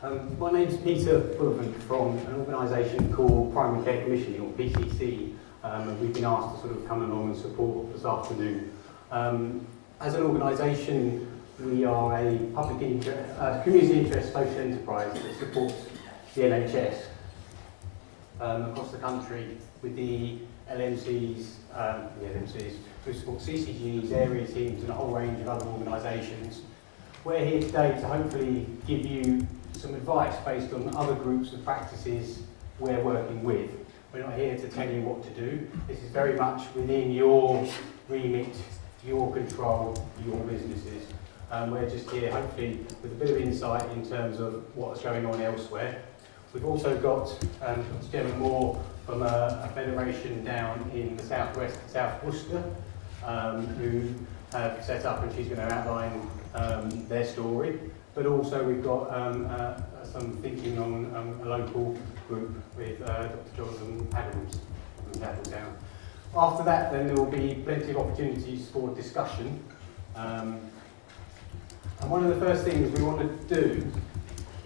My name's Peter Bullivant from an organisation called Primary Care Commissioning, or PCC, and we've been asked to sort of come along and support this afternoon. As an organisation, we are a community interest social enterprise that supports the NHS across the country with the LMCs, who support CCGs, area teams and a whole range of other organisations. We're here today to hopefully give you some advice based on other groups of practices we're working with. We're not here to tell you what to do. This is very much within your remit, your control, your businesses. We're just here hopefully with a bit of insight in terms of what's going on elsewhere. We've also got Gemma Moore from a federation down in the southwest, South Worcester, who have set up, and she's going to outline their story. But also we've got some thinking on a local group with Dr. Jonathan Adams from Tattletown. After that, then there will be plenty of opportunities for discussion. And one of the first things we want to do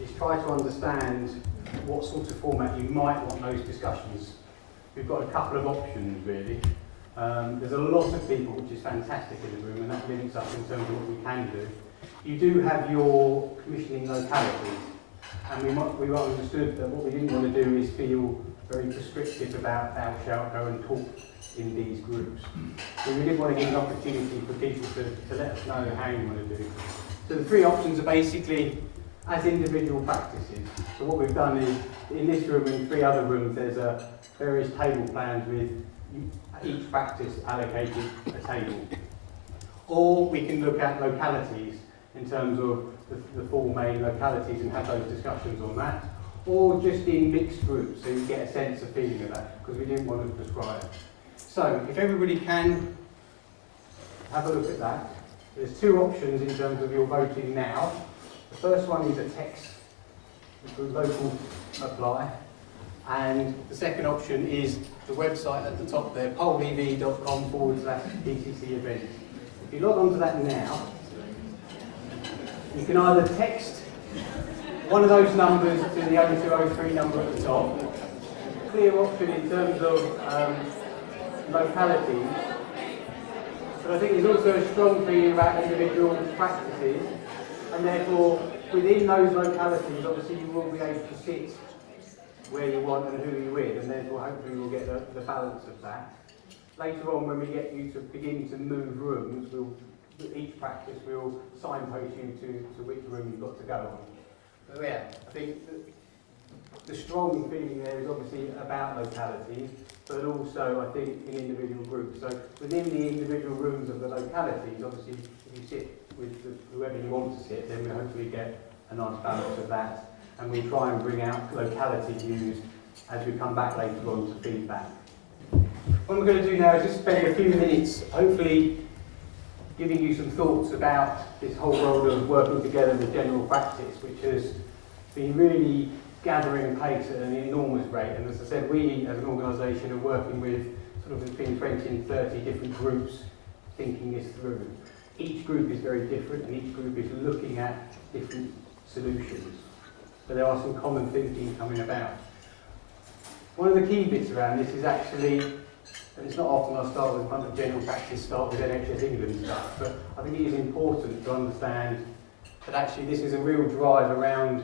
is try to understand what sort of format you might want those discussions. We've got a couple of options really. There's a lot of people, which is fantastic in the room, and that limits us in terms of what we can do. You do have your commissioning localities, and we understood that what we didn't want to do is feel very prescriptive about thou shalt go and talk in these groups. So we did want to give an opportunity for people to let us know how you want to do. So the three options are basically as individual practices. So what we've done is, in this room and 3 other rooms, there's various table plans with each practice allocated a table. Or we can look at localities in terms of the 4 main localities and have those discussions on that. Or just in mixed groups, so you get a sense of feeling of that, because we didn't want to prescribe. So if everybody can have a look at that. There's 2 options in terms of your voting now. The first one is a text through local apply, and the second option is the website at the top there, pollev.com/PCC events. If you log on to that now, you can either text one of those numbers to the 0203 number at the top. Clear option in terms of localities, but I think there's also a strong feeling about individual practices, and therefore within those localities obviously you will be able to sit where you want and who you're with, and therefore hopefully we'll get the balance of that. Later on, when we get you to begin to move rooms, each practice will signpost you to which room you've got to go on. So yeah, I think the strong feeling there is obviously about localities, but also I think in individual groups. So within the individual rooms of the localities, obviously if you sit with whoever you want to sit, then we'll hopefully get a nice balance of that. And we try and bring out locality views as we come back later on to feedback. What we're going to do now is just spend a few minutes, hopefully, giving you some thoughts about this whole world of working together with general practice, which has been really gathering pace at an enormous rate. And as I said, we as an organisation are working with sort of between 20 and 30 different groups thinking this through. Each group is very different, and each group is looking at different solutions. But there are some common thinking coming about. One of the key bits around this is actually, and it's not often I start in front of general practice, start with NHS England stuff, but I think it is important to understand that actually this is a real drive around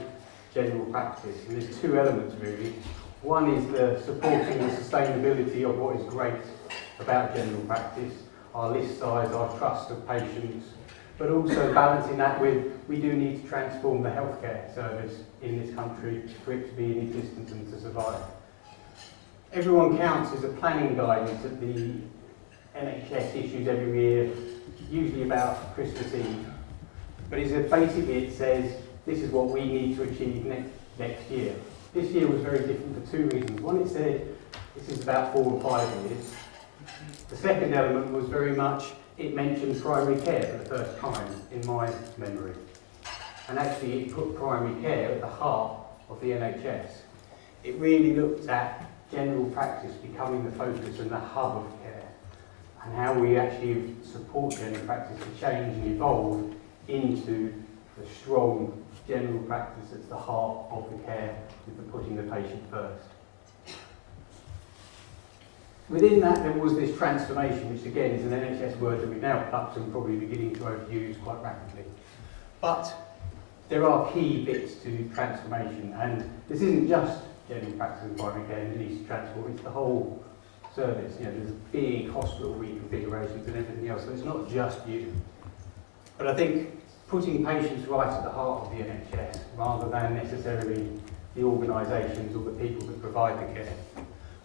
general practice, and there's 2 elements really. One is the supporting the sustainability of what is great about general practice, our list size, our trust of patients, but also balancing that with, we do need to transform the healthcare service in this country for it to be in existence and to survive. Everyone Counts is a planning guidance that the NHS issues every year, usually about Christmas Eve. But basically it says, this is what we need to achieve next year. This year was very different for 2 reasons. One, it said, this is about 4 or 5 years. The second element was very much, it mentioned primary care for the first time in my memory. And actually it put primary care at the heart of the NHS. It really looked at general practice becoming the focus and the hub of care, and how we actually support general practice to change and evolve into the strong general practice at the heart of the care, with the putting the patient first. Within that, there was this transformation, which again is an NHS word that we've now plucked and probably beginning to overuse quite rapidly. But there are key bits to transformation, and this isn't just general practice and primary care that needs to transform, it's the whole service. You know, there's big hospital reconfigurations and everything else, so it's not just you. But I think putting patients right at the heart of the NHS, rather than necessarily the organisations or the people that provide the care,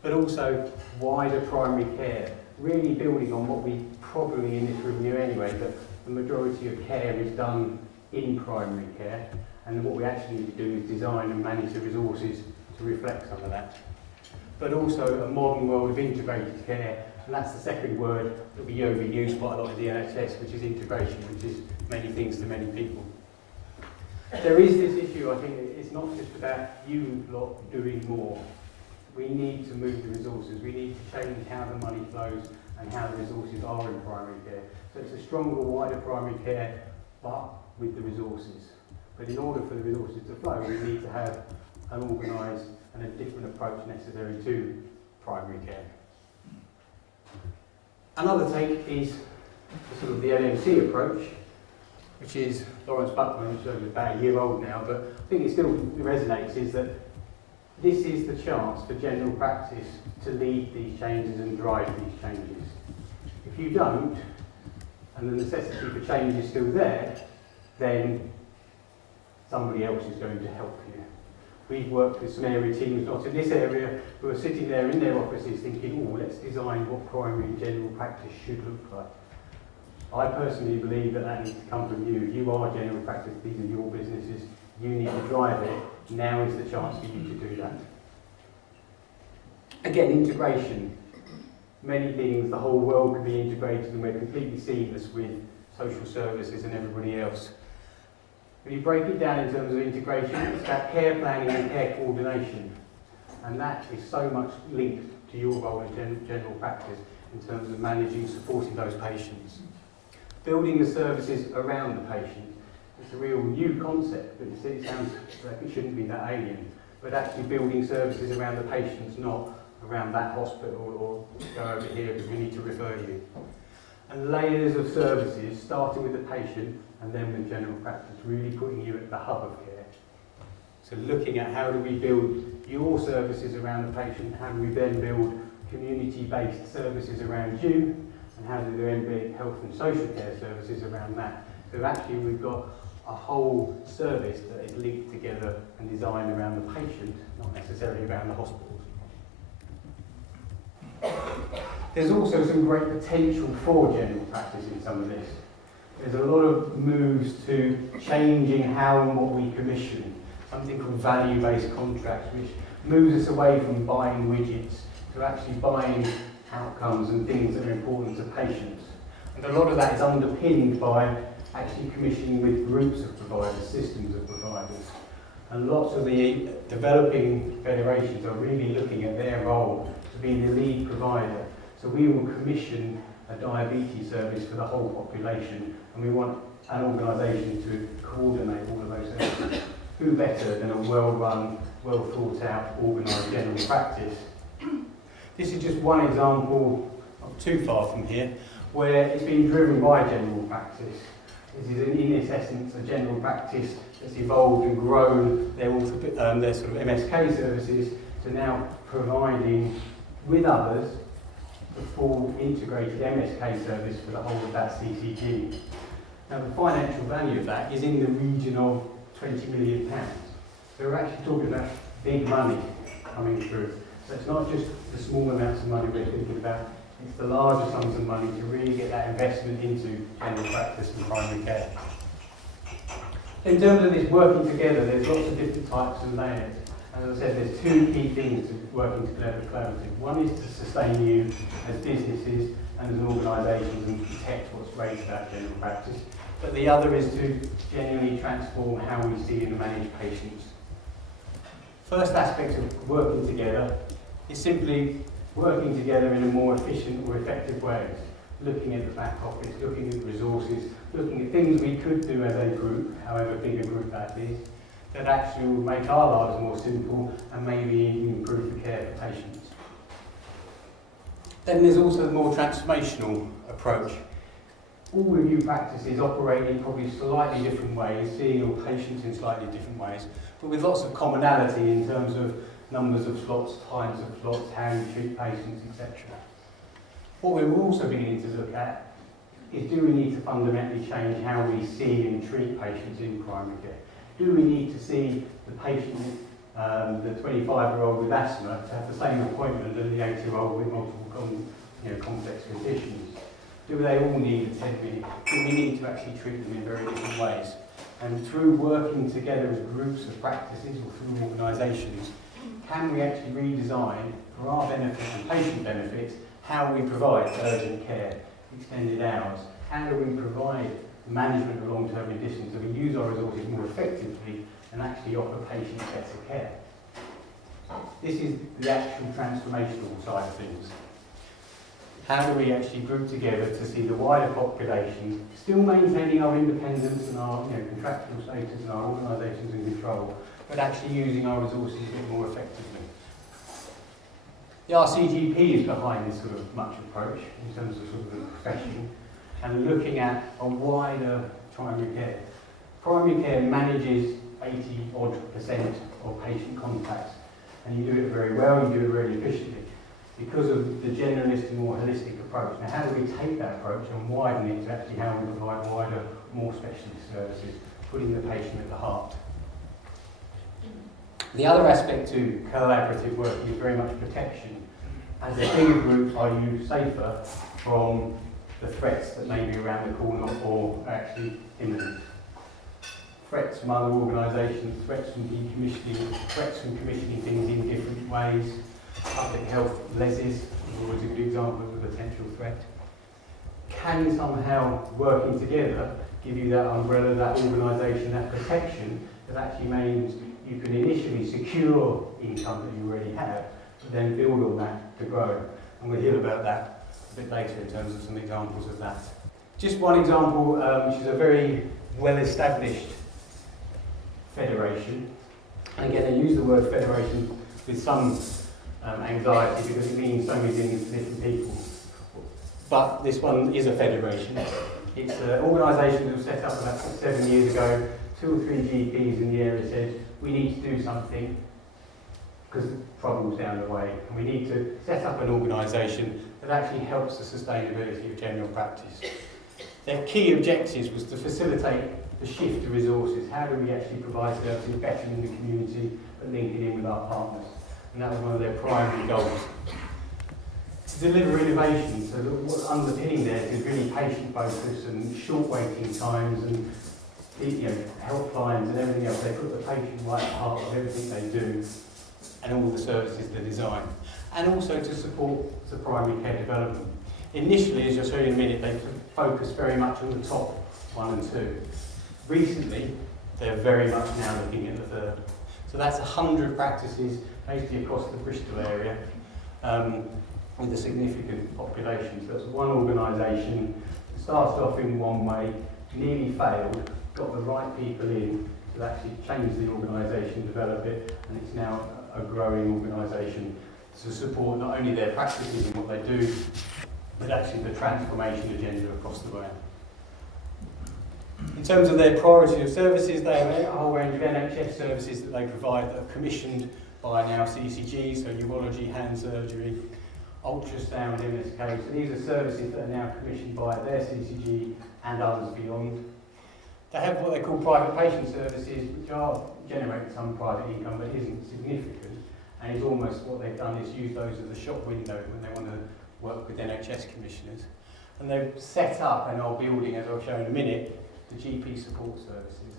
but also wider primary care, really building on what we probably in this room knew anyway, that the majority of care is done in primary care, and what we actually need to do is design and manage the resources to reflect some of that. But also a modern world of integrated care, and that's the second word that we overuse quite a lot in the NHS, which is integration, which is many things to many people. There is this issue, I think, it's not just about you lot doing more. We need to move the resources, we need to change how the money flows and how the resources are in primary care. So it's a stronger, wider primary care, but with the resources. But in order for the resources to flow, we need to have an organised and a different approach necessary to primary care. Another take is sort of the LMC approach, which is Lawrence Buckman, which is about a year old now, but I think it still resonates, is that this is the chance for general practice to lead these changes and drive these changes. If you don't, and the necessity for change is still there, then somebody else is going to help you. We've worked with some area teams, not in this area, who are sitting there in their offices thinking, oh, let's design what primary and general practice should look like. I personally believe that that needs to come from you. You are general practice, these are your businesses, you need to drive it. Now is the chance for you to do that. Again, integration. Many things, the whole world can be integrated and we're completely seamless with social services and everybody else. When you break it down in terms of integration, it's about care planning and care coordination. And that is so much linked to your role in general practice in terms of managing, supporting those patients. Building the services around the patient. It's a real new concept, but it sounds like it shouldn't be that alien. But actually building services around the patients, not around that hospital or go over here because we need to refer you. And layers of services, starting with the patient and then with general practice, really putting you at the hub of care. So looking at how do we build your services around the patient, how do we then build community-based services around you, and how do we then build health and social care services around that. So actually we've got a whole service that is linked together and designed around the patient, not necessarily around the hospitals. There's also some great potential for general practice in some of this. There's a lot of moves to changing how and what we commission, something called value-based contracts, which moves us away from buying widgets to actually buying outcomes and things that are important to patients. And a lot of that is underpinned by actually commissioning with groups of providers, systems of providers. And lots of the developing federations are really looking at their role to be the lead provider. So we will commission a diabetes service for the whole population, and we want an organisation to coordinate all of those services. Who better than a well-run, well-thought-out, organised general practice? This is just one example, not too far from here, where it's been driven by general practice. This is, in its essence, a general practice that's evolved and grown their sort of MSK services to now providing, with others, the full integrated MSK service for the whole of that CCG. Now, the financial value of that is in the region of £20 million. So we're actually talking about big money coming through. So it's not just the small amounts of money we're thinking about, it's the larger sums of money to really get that investment into general practice and primary care. In terms of this working together, there's lots of different types and layers. As I said, there's two key things to working together collaboratively. One is to sustain you as businesses and as organisations and protect what's great about general practice. But the other is to genuinely transform how we see and manage patients. First aspect of working together is simply working together in a more efficient or effective way. Looking at the back office, looking at the resources, looking at things we could do as a group, however big a group that is, that actually will make our lives more simple and maybe even improve the care for patients. Then there's also the more transformational approach. All review practices operate in probably slightly different ways, seeing your patients in slightly different ways, but with lots of commonality in terms of numbers of slots, times of slots, how you treat patients, etc. What we're also beginning to look at is, do we need to fundamentally change how we see and treat patients in primary care? Do we need to see the patient, the 25-year-old with asthma, to have the same appointment as the 80-year-old with multiple complex conditions? Do they all need a 10-minute? Do we need to actually treat them in very different ways? And through working together as groups of practices or through organisations, can we actually redesign, for our benefit and patient benefit, how we provide urgent care, extended hours? How do we provide management of long-term conditions so we use our resources more effectively and actually offer patients better care? This is the actual transformational side of things. How do we actually group together to see the wider population, still maintaining our independence and our contractual status and our organisations in control, but actually using our resources a bit more effectively? The RCGP is behind this sort of much approach in terms of sort of the profession and looking at a wider primary care. Primary care manages 80-odd% of patient contacts, and you do it very well, you do it very efficiently because of the generalist and more holistic approach. Now, how do we take that approach and widen it to actually how we provide wider, more specialist services, putting the patient at the heart? The other aspect to collaborative working is very much protection. As a bigger group, are you safer from the threats that may be around the corner or actually imminent? Threats from other organisations, threats from decommissioning, threats from commissioning things in different ways. Public health leses is always a good example of a potential threat. Can somehow working together give you that umbrella, that organisation, that protection that actually means you can initially secure income that you already have, but then build on that to grow? And we'll hear about that a bit later in terms of some examples of that. Just one example, which is a very well-established federation. And again, I use the word federation with some anxiety because it means so many things to different people. But this one is a federation. It's an organisation that was set up about 7 years ago. 2 or 3 GPs in the area said, we need to do something because trouble's down the way, and we need to set up an organisation that actually helps the sustainability of general practice. Their key objectives was to facilitate the shift of resources. How do we actually provide services better in the community but linking in with our partners? And that was one of their primary goals. To deliver innovation, so what underpinning there is really patient focus and short waiting times and helplines and everything else. They put the patient right at the heart of everything they do and all the services they design. And also to support the primary care development. Initially, as you'll show you in a minute, they focused very much on the top 1 and 2. Recently, they're very much now looking at the third. So that's 100 practices basically across the Bristol area with a significant population. So it's one organisation that started off in one way, nearly failed, got the right people in to actually change the organisation, develop it, and it's now a growing organisation to support not only their practices and what they do, but actually the transformation agenda across the way. In terms of their priority of services, they have a whole range of NHS services that they provide that are commissioned by now CCG, so urology, hand surgery, ultrasound, MSK. So these are services that are now commissioned by their CCG and others beyond. They have what they call private patient services, which are generating some private income but isn't significant. And it's almost what they've done is use those as a shop window when they want to work with NHS commissioners. And they've set up and are building, as I'll show in a minute, the GP support services.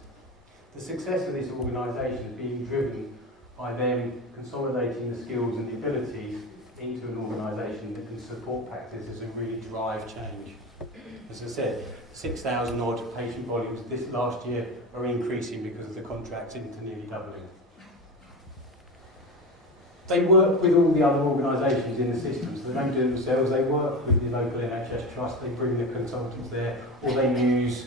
The success of this organisation is being driven by them consolidating the skills and the abilities into an organisation that can support practices and really drive change. As I said, 6,000 odd patient volumes this last year are increasing because of the contracts into nearly doubling. They work with all the other organisations in the system, so they don't do it themselves. They work with the local NHS trust, they bring the consultants there, or they use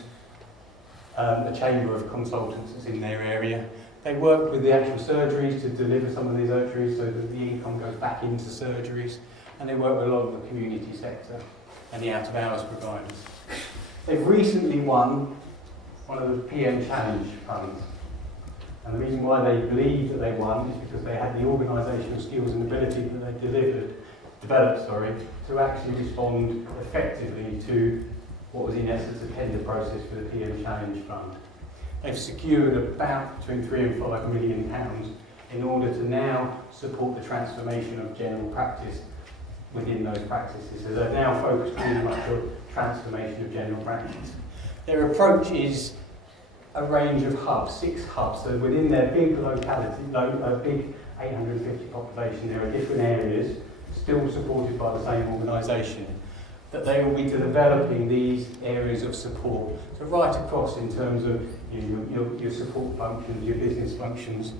a chamber of consultants that's in their area. They work with the actual surgeries to deliver some of these surgeries so that the income goes back into surgeries, and they work with a lot of the community sector and the out-of-hours providers. They've recently won one of the PM Challenge funds, and the reason why they believe that they won is because they had the organisational skills and ability that they developed to actually respond effectively to what was in essence a tender process for the PM Challenge Fund. They've secured about between £3 and £5 million in order to now support the transformation of general practice within those practices. So they're now focused really much on transformation of general practice. Their approach is a range of hubs, 6 hubs. So within their big locality, big 850 population, there are different areas still supported by the same organisation, that they will be developing these areas of support. So right across in terms of your support functions, your business functions,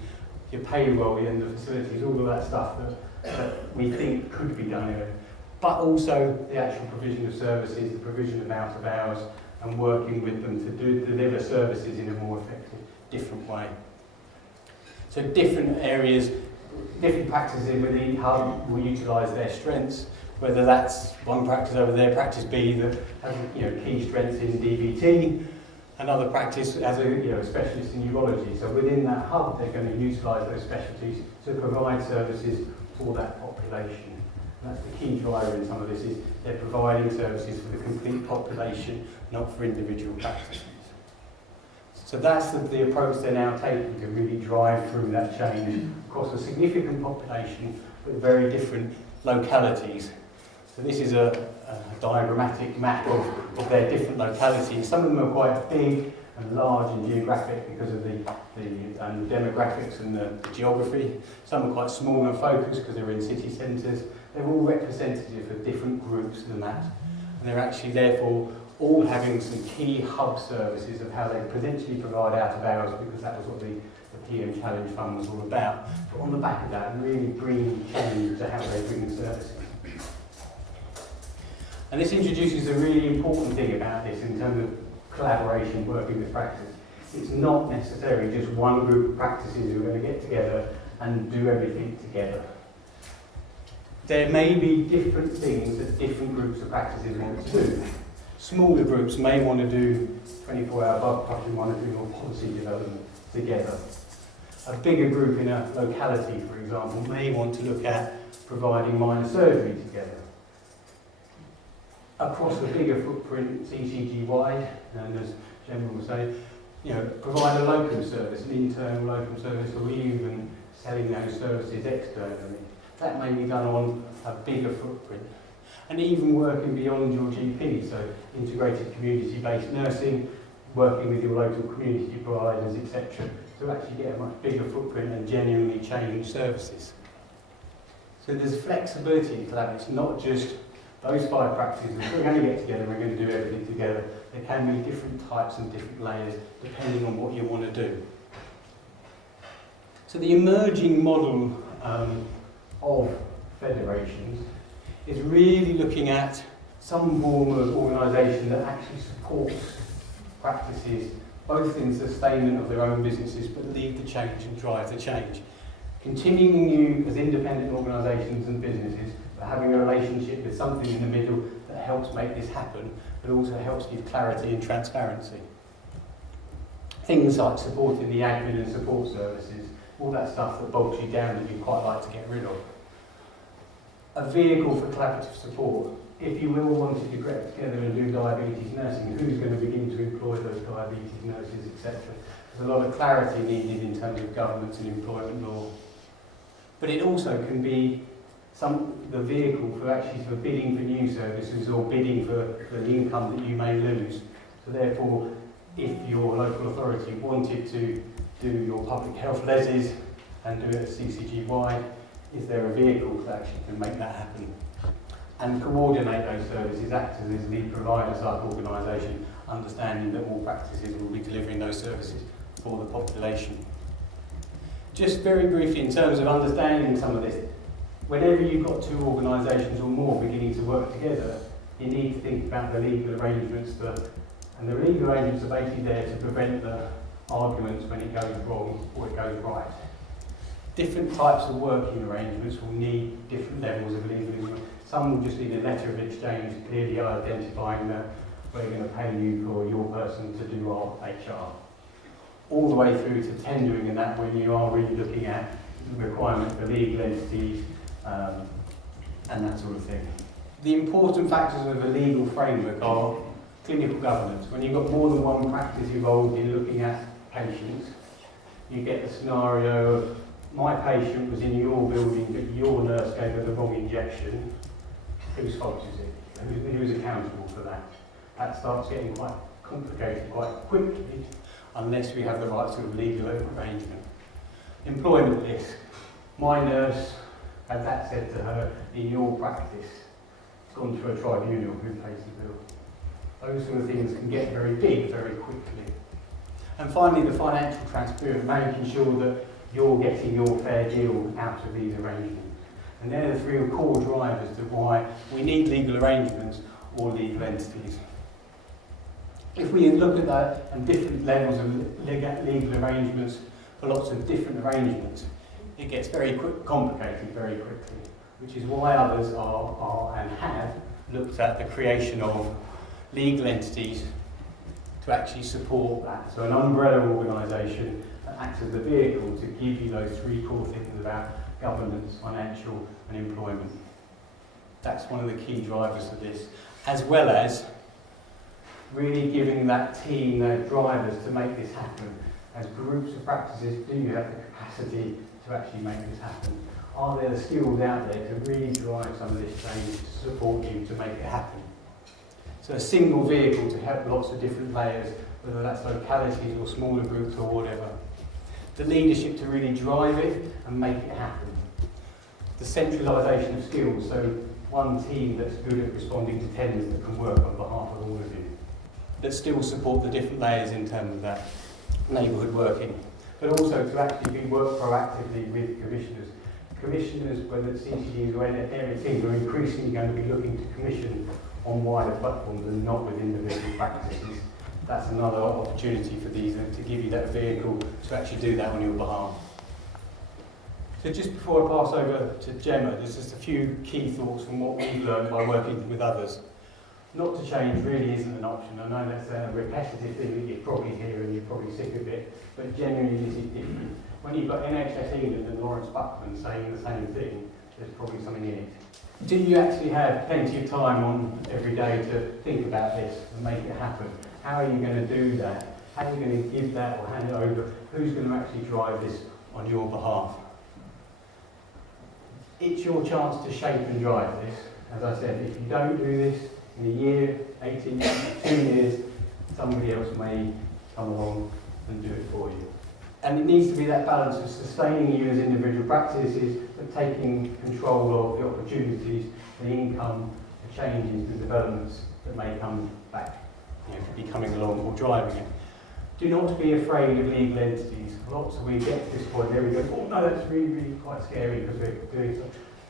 your payroll and the facilities, all of that stuff that we think could be done here. But also the actual provision of services, the provision of out of hours, and working with them to deliver services in a more effective, different way. So different areas, different practices within hub will utilise their strengths, whether that's one practice over there, practice B that has key strengths in DVT, another practice as a specialist in urology. So within that hub, they're going to utilise those specialties to provide services for that population. And that's the key driver in some of this, is they're providing services for the complete population, not for individual practices. So that's the approach they're now taking to really drive through that change across a significant population with very different localities. So this is a diagrammatic map of their different localities. Some of them are quite big and large in geographic because of the demographics and the geography. Some are quite small and focused because they're in city centres. They're all representative of different groups than that. And they're actually therefore all having some key hub services of how they potentially provide out of hours, because that was what the PM Challenge Fund was all about. But on the back of that, really bringing change to how they bring the services. And this introduces a really important thing about this in terms of collaboration, working with practice. It's not necessarily just one group of practices who are going to get together and do everything together. There may be different things that different groups of practices want to do. Smaller groups may want to do 24-hour blood pressure monitoring or policy development together. A bigger group in a locality, for example, may want to look at providing minor surgery together. Across a bigger footprint, CCG-wide, and as Gemma will say, provide a locum service, an internal locum service, or even selling those services externally. That may be done on a bigger footprint. And even working beyond your GP, so integrated community-based nursing, working with your local community providers, etc., to actually get a much bigger footprint and genuinely change services. So there's flexibility in collaboration. It's not just those 5 practices, we're going to get together and we're going to do everything together. There can be different types and different layers depending on what you want to do. So the emerging model of federations is really looking at some form of organisation that actually supports practices both in sustainment of their own businesses but lead the change and drive the change. Continuing you as independent organisations and businesses, but having a relationship with something in the middle that helps make this happen, but also helps give clarity and transparency. Things like supporting the admin and support services, all that stuff that bogs you down that you'd quite like to get rid of. A vehicle for collaborative support. If you will wanted to get together and do diabetes nursing, who's going to begin to employ those diabetes nurses, etc. There's a lot of clarity needed in terms of governance and employment law. But it also can be the vehicle for bidding for new services or bidding for the income that you may lose. So therefore, if your local authority wanted to do your public health levies and do it CCG-wide, is there a vehicle that actually can make that happen? And coordinate those services, act as a lead provider type organisation, understanding that all practices will be delivering those services for the population. Just very briefly in terms of understanding some of this, whenever you've got 2 organisations or more beginning to work together, you need to think about the legal arrangements and the legal arrangements are basically there to prevent the arguments when it goes wrong or it goes right. Different types of working arrangements will need different levels of legalism. Some will just need a letter of exchange clearly identifying that we're going to pay you for your person to do our HR. All the way through to tendering and that when you are really looking at the requirement for legal entities and that sort of thing. The important factors of a legal framework are clinical governance. When you've got more than one practice involved in looking at patients, you get the scenario of my patient was in your building but your nurse gave her the wrong injection. Whose fault is it? Who's accountable for that? That starts getting quite complicated quite quickly unless we have the right sort of legal arrangement. Employment risk. My nurse had that said to her in your practice. It's gone to a tribunal, who pays the bill? Those sort of things can get very big very quickly. And finally, the financial transparency, making sure that you're getting your fair deal out of these arrangements. And they're the three core drivers to why we need legal arrangements or legal entities. If we look at that and different levels of legal arrangements for lots of different arrangements, it gets very complicated very quickly, which is why others are and have looked at the creation of legal entities to actually support that. So an umbrella organisation that acts as the vehicle to give you those three core things about governance, financial and employment. That's one of the key drivers of this, as well as really giving that team, their drivers to make this happen. As groups of practices, do you have the capacity to actually make this happen? Are there the skills out there to really drive some of this change to support you to make it happen? So a single vehicle to help lots of different layers, whether that's localities or smaller groups or whatever. The leadership to really drive it and make it happen. The centralisation of skills, so one team that's good at responding to tenders that can work on behalf of all of you, that still support the different layers in terms of that neighbourhood working, but also to actually work proactively with commissioners. Commissioners, whether it's CCGs or any teams, are increasingly going to be looking to commission on wider platforms and not with individual practices. That's another opportunity for these to give you that vehicle to actually do that on your behalf. So just before I pass over to Gemma, there's just a few key thoughts from what we've learned by working with others. Not to change really isn't an option. I know that's a repetitive thing that you probably hear and you're probably sick of it, but genuinely this is different. When you've got NHS England and Lawrence Buckman saying the same thing, there's probably something in it. Do you actually have plenty of time on every day to think about this and make it happen? How are you going to do that? How are you going to give that or hand it over? Who's going to actually drive this on your behalf? It's your chance to shape and drive this. As I said, if you don't do this, in a year, 18 years, 2 years, somebody else may come along and do it for you. And it needs to be that balance of sustaining you as individual practices, but taking control of the opportunities, the income, the changes, the developments that may come back, could be coming along or driving it. Do not be afraid of legal entities. Lots of we get to this point there we go, oh no, that's really, really quite scary because we're doing so.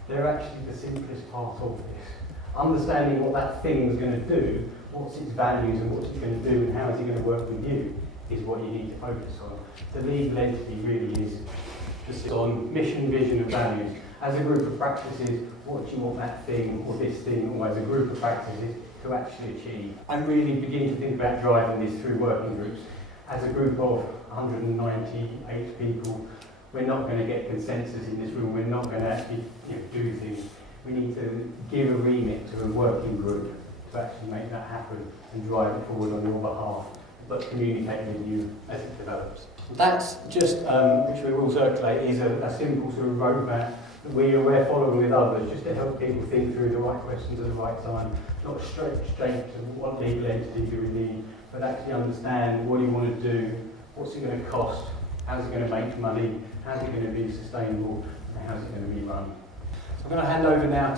They're actually the simplest part of this. Understanding what that thing is going to do, what's its values and what's it going to do and how is it going to work with you is what you need to focus on. The legal entity really is just on mission, vision and values. As a group of practices, what do you want that thing or this thing or as a group of practices to actually achieve? And really begin to think about driving this through working groups. As a group of 198 people, we're not going to get consensus in this room, we're not going to actually do things. We need to give a remit to a working group to actually make that happen and drive it forward on your behalf, but communicate with you as it develops. That's just, which we will circulate, is a simple sort of roadmap that we're following with others, just to help people think through the right questions at the right time, not straight to what legal entity do we need, but actually understand what do you want to do, what's it going to cost, how's it going to make money, how's it going to be sustainable, and how's it going to be run. So I'm going to hand over now